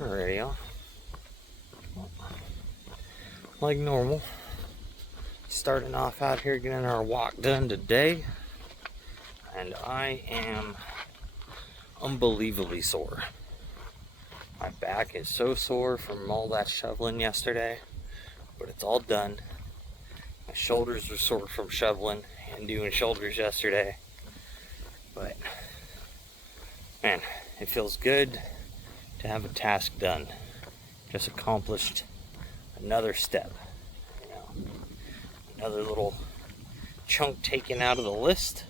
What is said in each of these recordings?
Alrighty, y'all. Like normal, starting off out here getting our walk done today, and I am unbelievably sore. My back is so sore from all that shoveling yesterday, but it's all done. My shoulders are sore from shoveling and doing shoulders yesterday, but man, it feels good to have a task done. Just accomplished another step, you know, another little chunk taken out of the list.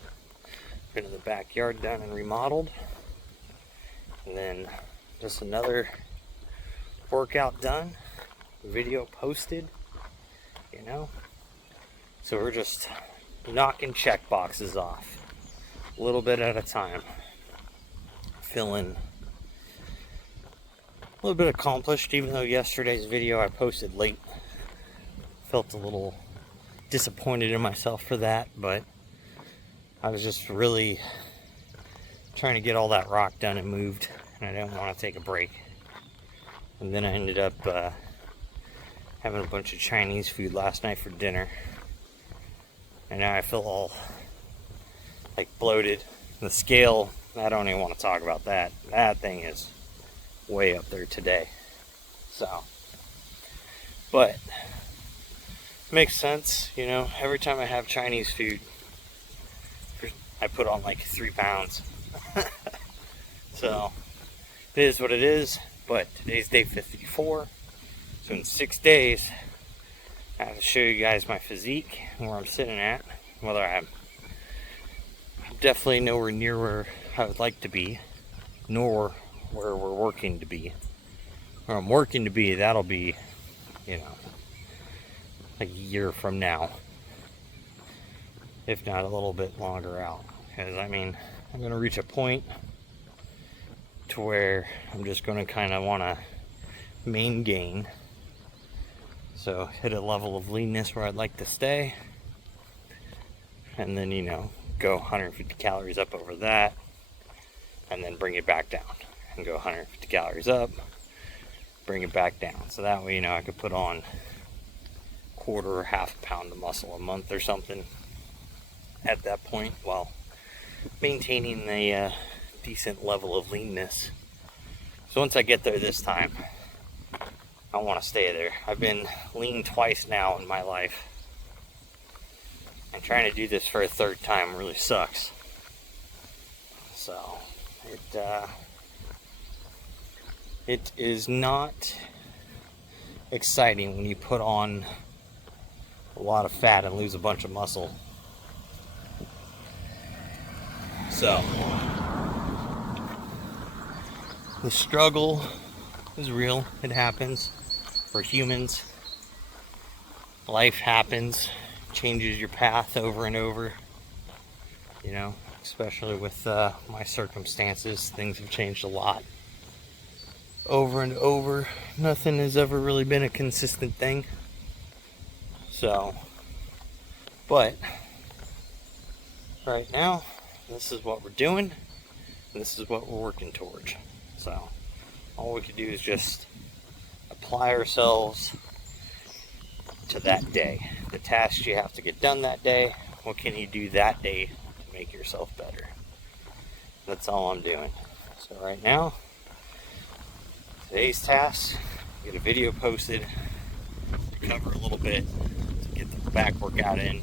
Been in the backyard done and remodeled, and then just another workout done, video posted, you know. So we're just knocking check boxes off a little bit at a time, feeling a little bit accomplished, even though yesterday's video I posted late. Felt a little disappointed in myself for that, but I was just really trying to get all that rock done and moved, and I didn't want to take a break. And then I ended up having a bunch of Chinese food last night for dinner, and now I feel all like bloated. The scale, I don't even want to talk about that. That thing is way up there today. So, but makes sense, you know. Every time I have Chinese food, I put on like 3 pounds. So it is what it is. But today's day 54, so in 6 days I have to show you guys my physique and where I'm sitting at. Whether I'm definitely nowhere near where I would like to be, nor where we're working to be. Where I'm working to be, that'll be, you know, like a year from now, if not a little bit longer out. Because I mean, I'm going to reach a point to where I'm just going to kind of want to main gain. So hit a level of leanness where I'd like to stay, and then, you know, go 150 calories up over that, and then bring it back down, and go 150 calories up, bring it back down. So that way, you know, I could put on quarter or half a pound of muscle a month or something at that point, while maintaining a decent level of leanness. So once I get there this time, I want to stay there. I've been lean twice now in my life, and trying to do this for a third time really sucks. So it is not exciting when you put on a lot of fat and lose a bunch of muscle. So the struggle is real. It happens. For humans, life happens, changes your path over and over, you know, especially with my circumstances. Things have changed a lot over and over. Nothing has ever really been a consistent thing. So, but right now, this is what we're doing, and this is what we're working towards. So all we can do is just apply ourselves to that day. The tasks you have to get done that day, what can you do that day to make yourself better? That's all I'm doing. So right now, today's task, get a video posted, recover a little bit, to get the back workout in.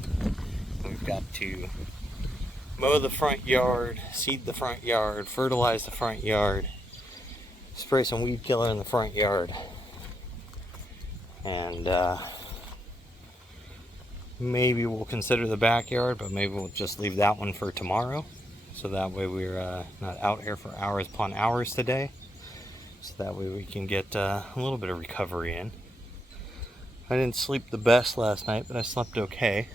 We've got to mow the front yard, seed the front yard, fertilize the front yard, spray some weed killer in the front yard, and maybe we'll consider the backyard, but maybe we'll just leave that one for tomorrow, so that way we're not out here for hours upon hours today, so that way we can get a little bit of recovery in. I didn't sleep the best last night, but I slept okay.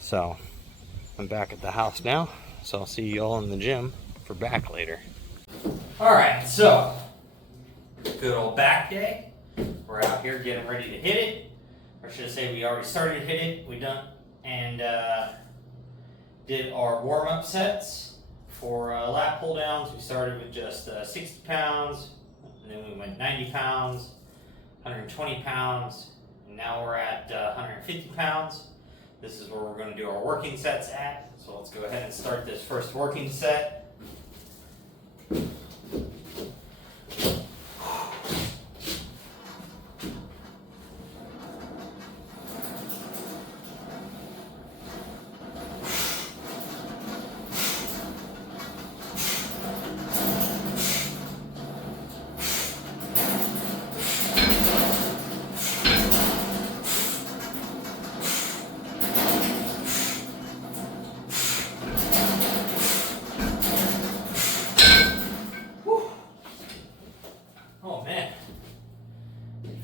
So I'm back at the house now, so I'll see you all in the gym for back later. Alright, so good old back day. We're out here getting ready to hit it. Or should I say we already started to hit it. We done and did our warm-up sets for lat pull downs. We started with just 60 pounds, and then we went 90 pounds, 120 pounds, and now we're at 150 pounds. This is where we're going to do our working sets at. So let's go ahead and start this first working set.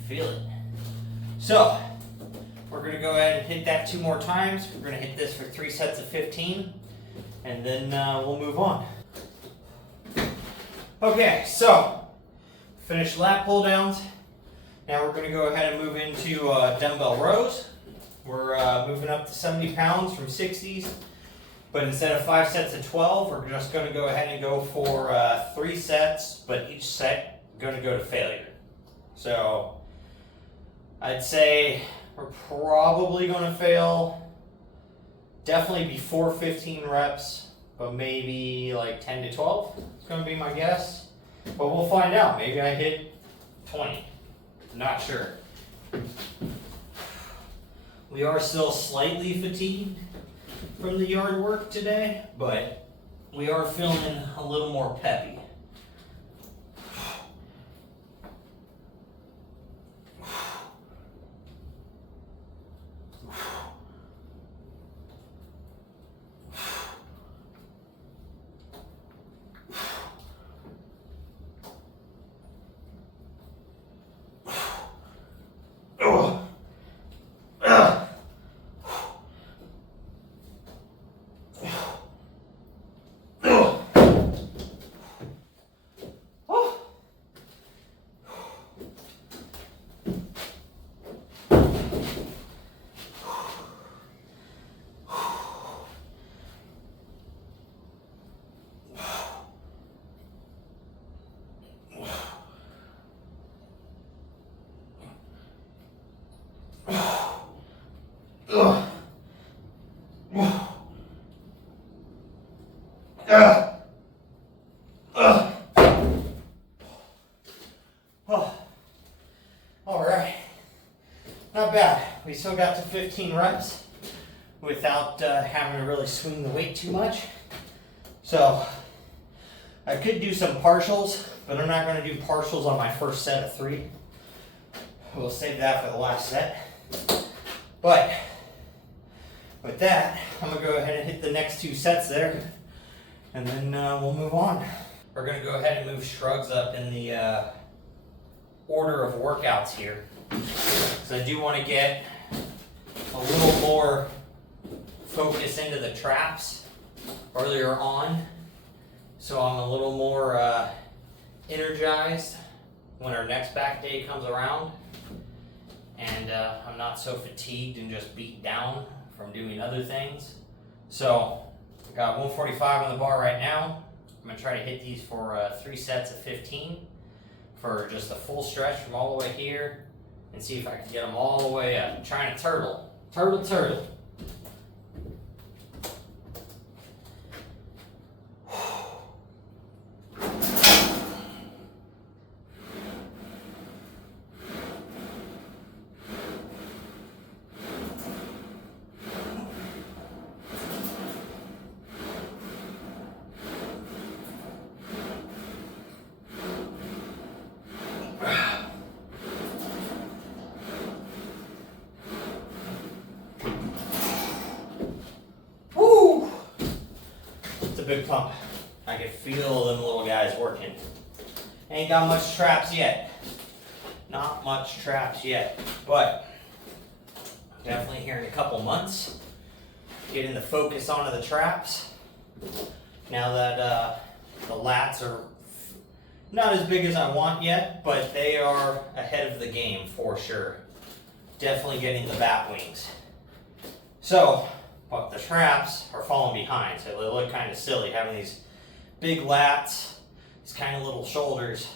Feel it. So, we're going to go ahead and hit that 2 more times. We're going to hit this for 3 sets of 15, and then we'll move on. Okay, so, finish lat pull downs. Now we're going to go ahead and move into dumbbell rows. We're moving up to 70 pounds from 60s, but instead of 5 sets of 12, we're just going to go ahead and go for 3 sets, but each set going to go to failure. So, I'd say we're probably going to fail definitely before 15 reps, but maybe like 10 to 12 is going to be my guess. But we'll find out. Maybe I hit 20. Not sure. We are still slightly fatigued from the yard work today, but we are feeling a little more peppy. Alright, not bad. We still got to 15 reps without having to really swing the weight too much. So, I could do some partials, but I'm not going to do partials on my first set of 3. We'll save that for the last set. But, with that, I'm going to go ahead and hit the next 2 sets there, and then we'll move on. We're going to go ahead and move shrugs up in the order of workouts here. So I do want to get a little more focus into the traps earlier on, so I'm a little more energized when our next back day comes around, and I'm not so fatigued and just beat down from doing other things. So I got 145 on the bar right now. I'm going to try to hit these for 3 sets of 15 for just a full stretch from all the way here, and see if I can get them all the way up. I'm trying to turtle. Turtle. Big pump. I can feel them little guys working. Ain't got much traps yet. Not much traps yet, but definitely here in a couple months, getting the focus onto the traps. Now that the lats are not as big as I want yet, but they are ahead of the game for sure. Definitely getting the bat wings. So, but the traps are falling behind, so they look kind of silly having these big lats, these kind of little shoulders,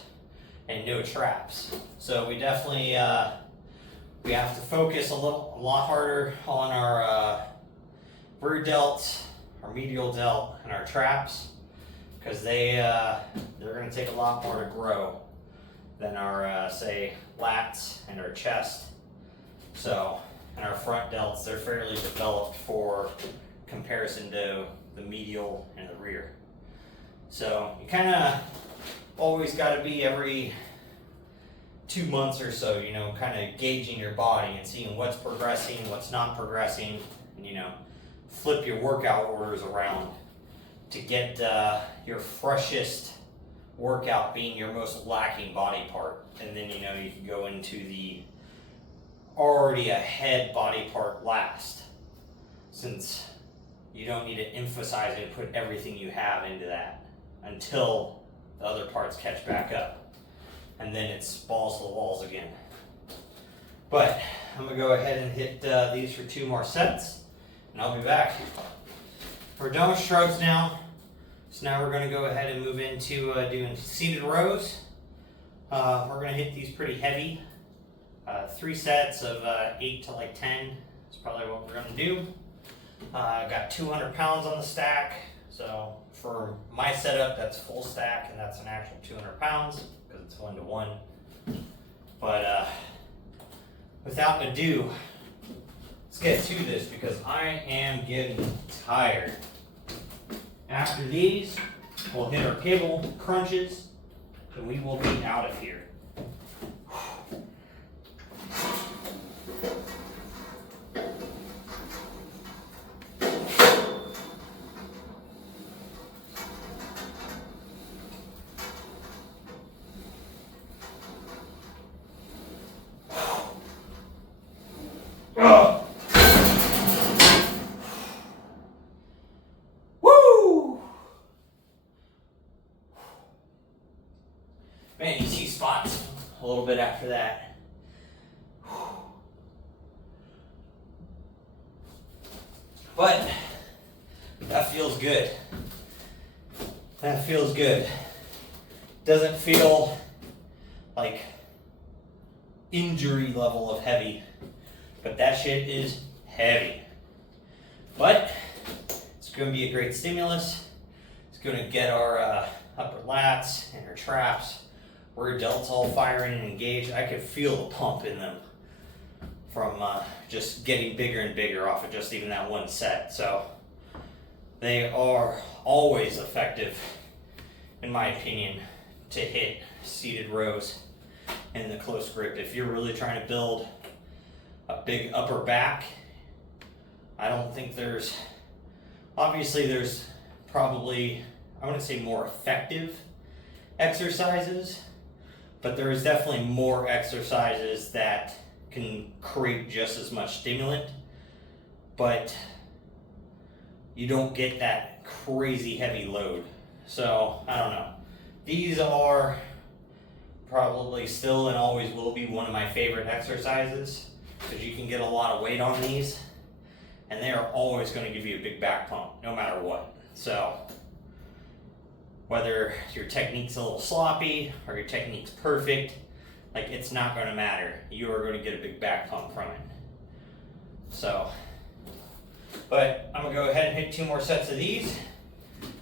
and no traps. So we definitely we have to focus a lot harder on our rear delts, our medial delt, and our traps, because they're going to take a lot more to grow than our say lats and our chest. So, and our front delts, they're fairly developed for comparison to the medial and the rear. So you kind of always got to be every 2 months or so, you know, kind of gauging your body and seeing what's progressing, what's not progressing, and, you know, flip your workout orders around to get your freshest workout being your most lacking body part. And then, you know, you can go into the already ahead body part last, since you don't need to emphasize and put everything you have into that until the other parts catch back up, and then it's balls to the walls again. But I'm gonna go ahead and hit these for 2 more sets, and I'll be back. We're done with shrugs now, so now we're gonna go ahead and move into doing seated rows. We're gonna hit these pretty heavy. 3 sets of 8 to like 10 is probably what we're gonna do. Got 200 pounds on the stack, so for my setup that's full stack, and that's an actual 200 pounds because it's 1 to 1. But without ado, let's get to this because I am getting tired. After these, we'll hit our cable crunches and we will be out of here. Man, you see spots a little bit after that. But that feels good. That feels good. Doesn't feel like injury level of heavy, but that shit is heavy. But it's going to be a great stimulus. It's going to get our upper lats and our traps, rear delts all firing and engaged. I could feel the pump in them from just getting bigger and bigger off of just even that one set. So they are always effective, in my opinion, to hit seated rows in the close grip. If you're really trying to build a big upper back, I don't think there's probably, I wouldn't say more effective exercises, but there is definitely more exercises that can create just as much stimulant, but you don't get that crazy heavy load. So I don't know. These are probably still and always will be one of my favorite exercises because you can get a lot of weight on these and they are always going to give you a big back pump no matter what. So whether your technique's a little sloppy or your technique's perfect, like, it's not going to matter. You are going to get a big back pump from it. So, but I'm going to go ahead and hit 2 more sets of these.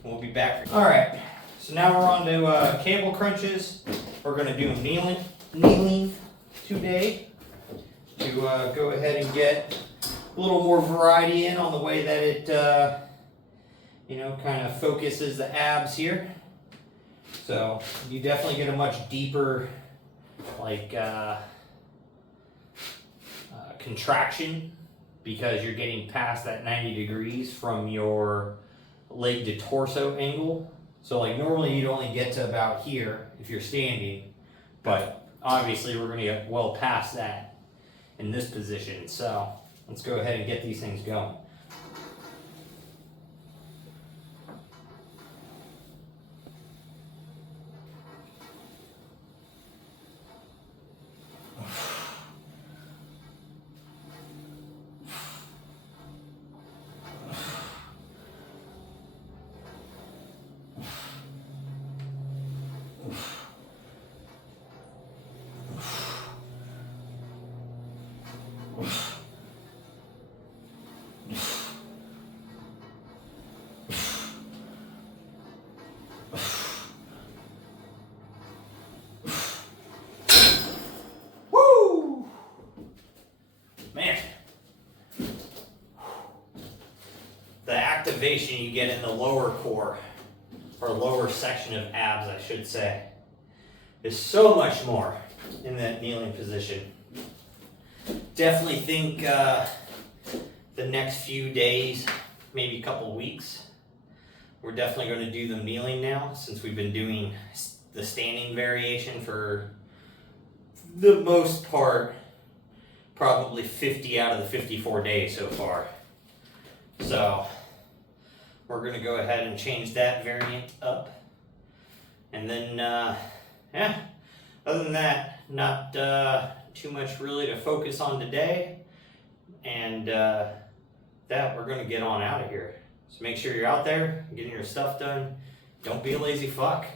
We'll be back. All right, so now we're on to cable crunches. We're going to do kneeling today to go ahead and get a little more variety in on the way that it, you know, kind of focuses the abs here. So you definitely get a much deeper, like, contraction because you're getting past that 90 degrees from your leg to torso angle. So like normally you'd only get to about here if you're standing, but obviously we're going to get well past that in this position. So let's go ahead and get these things going. Woo! Man. The activation you get in the lower core, or lower section of abs, I should say, is so much more in that kneeling position. Definitely think the next few days, maybe a couple weeks, we're definitely going to do them kneeling now, since we've been doing the standing variation for the most part, probably 50 out of the 54 days so far. So we're going to go ahead and change that variant up. And then, yeah, other than that, not too much really to focus on today. And that we're going to get on out of here. So make sure you're out there getting your stuff done. Don't be a lazy fuck.